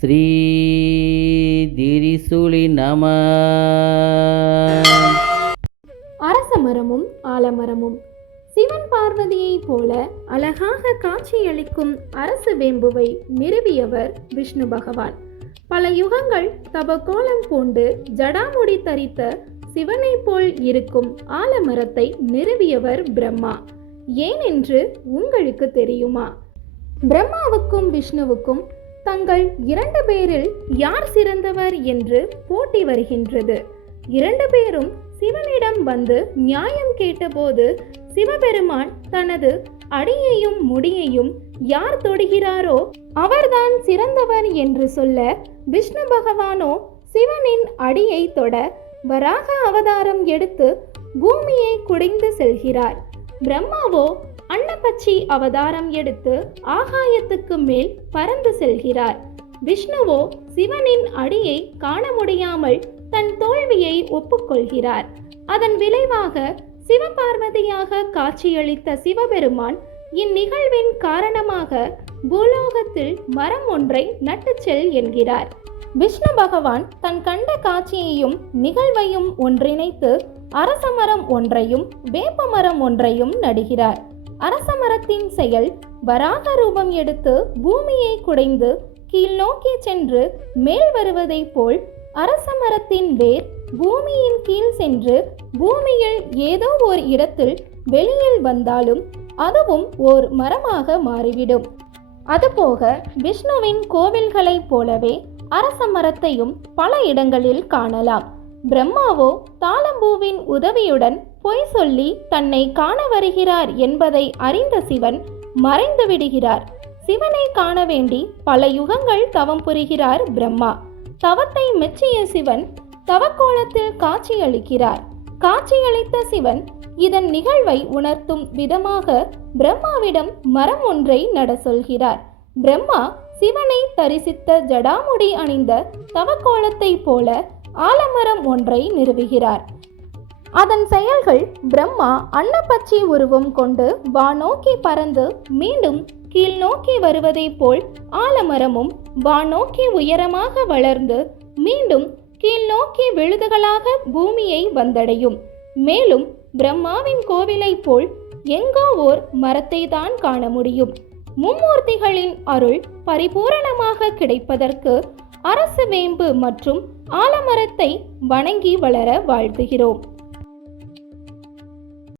ஸ்ரீ திரிசூலி நம. அரச மரமும் ஆலமரமும். சிவன் பார்வதியைப் போல அழகாக காட்சியளிக்கும் அரசு வேம்புவை நிறுவியவர் விஷ்ணு பகவான். பல யுகங்கள் தபகோலம் பூண்டு ஜடாமுடி தரித்த சிவனை போல் இருக்கும் ஆலமரத்தை நிறுவியவர் பிரம்மா. ஏனென்று உங்களுக்கு தெரியுமா? பிரம்மாவுக்கும் விஷ்ணுவுக்கும் தங்கள் 2 பேரில் யார் சிறந்தவர் என்று போட்டி வருகின்றது. 2 பேரும் சிவனிடம் வந்து நியாயம் கேட்டபோது சிவபெருமான் தனது அடியையும் முடியையும் யார் தொடுகிறாரோ அவர்தான் சிறந்தவர் என்று சொல்ல, விஷ்ணு பகவானோ சிவனின் அடியை தொட வராக அவதாரம் எடுத்து பூமியை குடைந்து செல்கிறார். பிரம்மாவோ அன்னப்பச்சி அவதாரம் எடுத்து ஆகாயத்துக்கு மேல் பறந்து செல்கிறார். விஷ்ணுவோ சிவனின் அடியை காண முடியாமல் தன் தோல்வியை ஒப்புக்கொள்கிறார். அதன் விளைவாக சிவபார்வதியாக காட்சியளித்த சிவபெருமான் இந்நிகழ்வின் காரணமாக பூலோகத்தில் மரம் ஒன்றை நட்டுச் செல் என்கிறார். விஷ்ணு பகவான் தன் கண்ட காட்சியையும் நிகழ்வையும் ஒன்றிணைத்து அரச மரம் ஒன்றையும் வேப்ப மரம் ஒன்றையும் நடுகிறார். அரச மரத்தின் செயல் வராக ரூபம் எடுத்து பூமியை குடைந்து கீழ் நோக்கி சென்று மேல் வருவதைப் போல், அரச மரத்தின் வேர் பூமியின் கீழ் சென்று பூமியில் ஏதோ ஓர் இடத்தில் வெளியில் வந்தாலும் அதுவும் ஓர் மரமாக மாறிவிடும். அதுபோக விஷ்ணுவின் கோவில்களைப் போலவே அரச மரத்தையும் பல இடங்களில் காணலாம். பிரம்மாவோ தாளம்பூவின் உதவியுடன் பொய் சொல்லி தன்னை காண வருகிறார் என்பதை அறிந்த சிவன் மறைந்து விடுகிறார். சிவனை காண வேண்டி பல யுகங்கள் தவம் புரிகிறார் பிரம்மா. தவத்தை மெச்சிய சிவன் தவக்கோலத்தில் காட்சியளிக்கிறார். காட்சியளித்த சிவன் இதன் நிகழ்வை உணர்த்தும் விதமாக பிரம்மாவிடம் மரம் ஒன்றை நட சொல்கிறார். பிரம்மா சிவனை தரிசித்த ஜடாமுடி அணிந்த தவக்கோலத்தை போல ஆலமரம் ஒன்றை நிறுவுகிறார். அதன் செயல்கள் பிரம்மா அன்னப்பச்சி உருவம் கொண்டு வானோக்கி பறந்து மீண்டும் கீழ் நோக்கி வருவதைப் போல் ஆலமரமும் வானோக்கி உயரமாக வளர்ந்து மீண்டும் கீழ் நோக்கி விழுதுகளாக பூமியை வந்தடையும். மேலும் பிரம்மாவின் கோவிலைப் போல் எங்கோ ஓர் மரத்தை தான் காண முடியும். மும்மூர்த்திகளின் அருள் பரிபூரணமாக கிடைப்பதற்கு அரச வேம்பு மற்றும் ஆலமரத்தை வணங்கி வளர வாழ்த்துகிறோம்.